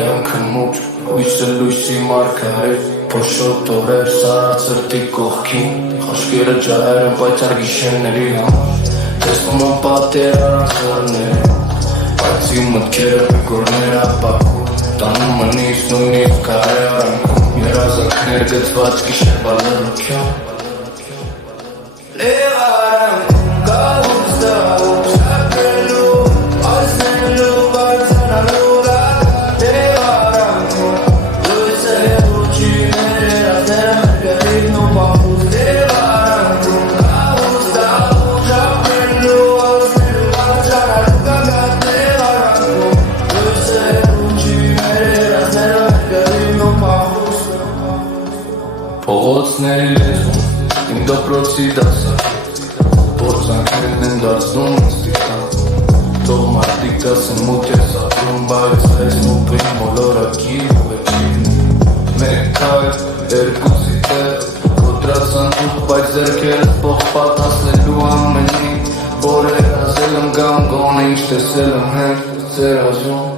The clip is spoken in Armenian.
կյանքը մուր, լույսը լույսի մարգարետ, փոշոտ օրեր սարածրտի կողքին, խաշկերը ջահեր են պայծառ գիշերների համար, տեսնում եմ պատեր առանձարներ, բայց իմ մտքերը գորներ ապակում, տանում ընիս նույնիսկ կարե արանքում, երազանքներ գծված գիշերվա լռություն, Փողոցների լեզուն, իմ դոպրոցի դասը, փորձանքներն են դարձնում ինստիտան, թող մարդիկ ասեն մութ ես ապրում, բայց Facebook-ին մոլորակի ուղեկին, մեկ հայտ, երկուսի տեղ, կոտրած անջուղ, բայց ձեռքերս պողպատ ասելու ամենին, որ երազել եմ կամ գոնե ինչ տեսել եմ հետ, ծեր ազում